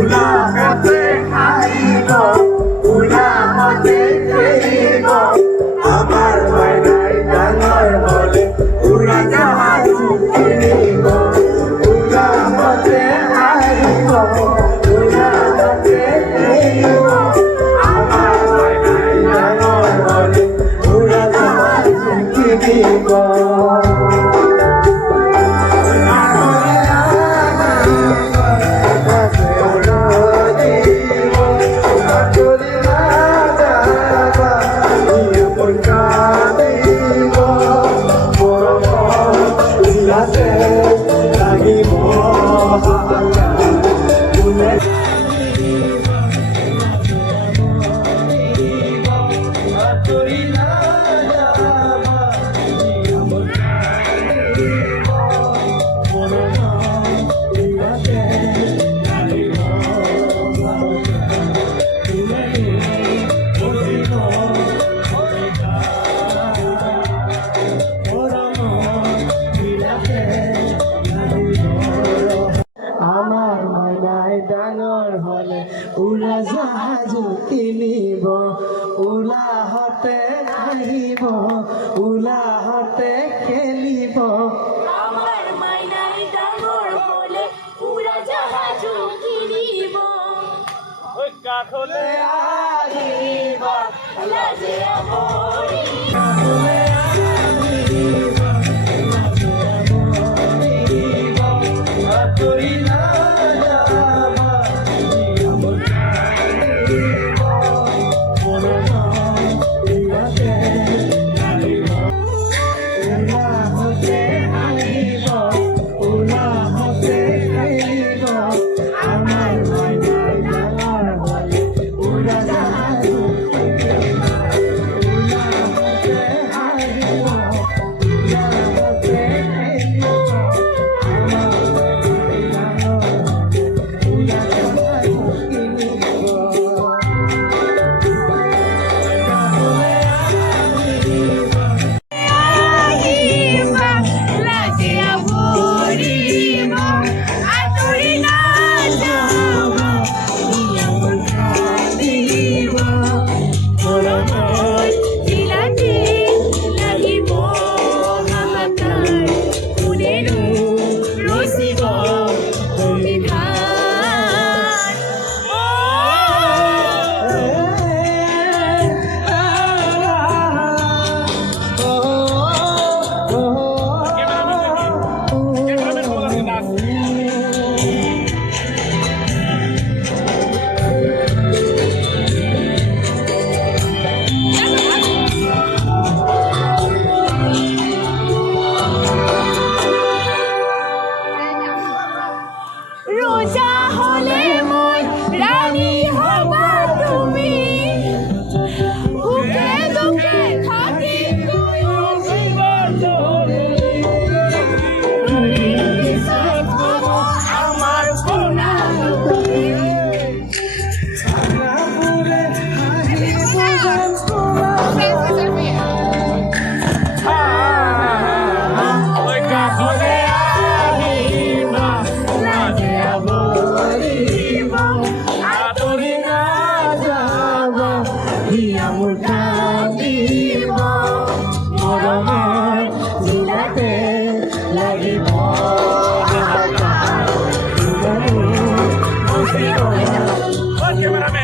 উলাহতে আহিব উলাহতে খেলিব আমাৰ মাইনাই ডাঙৰ হ'লে উৰাজাহাজ কিনিব উলাহতে আহিব উলাহতে খেলিব আমাৰ মাইনাই ডাঙৰ হ'লে উৰাজাহাজ কিনিব ডাঙৰ হ'লে উৰাজাহাজ কিনিব উলাহতে আহিব উলাহতে খেলিব আমার মাইনাই ডাঙর হলে উড়াজাহাজ কিনিব ওই কাখলে আহিব লাজে আমরি কাখলে আহিব আতরি না রোজা হলে মই রানী হবা তুমি বুকে দুঃখে থাকি আমার কোনা Cameraman!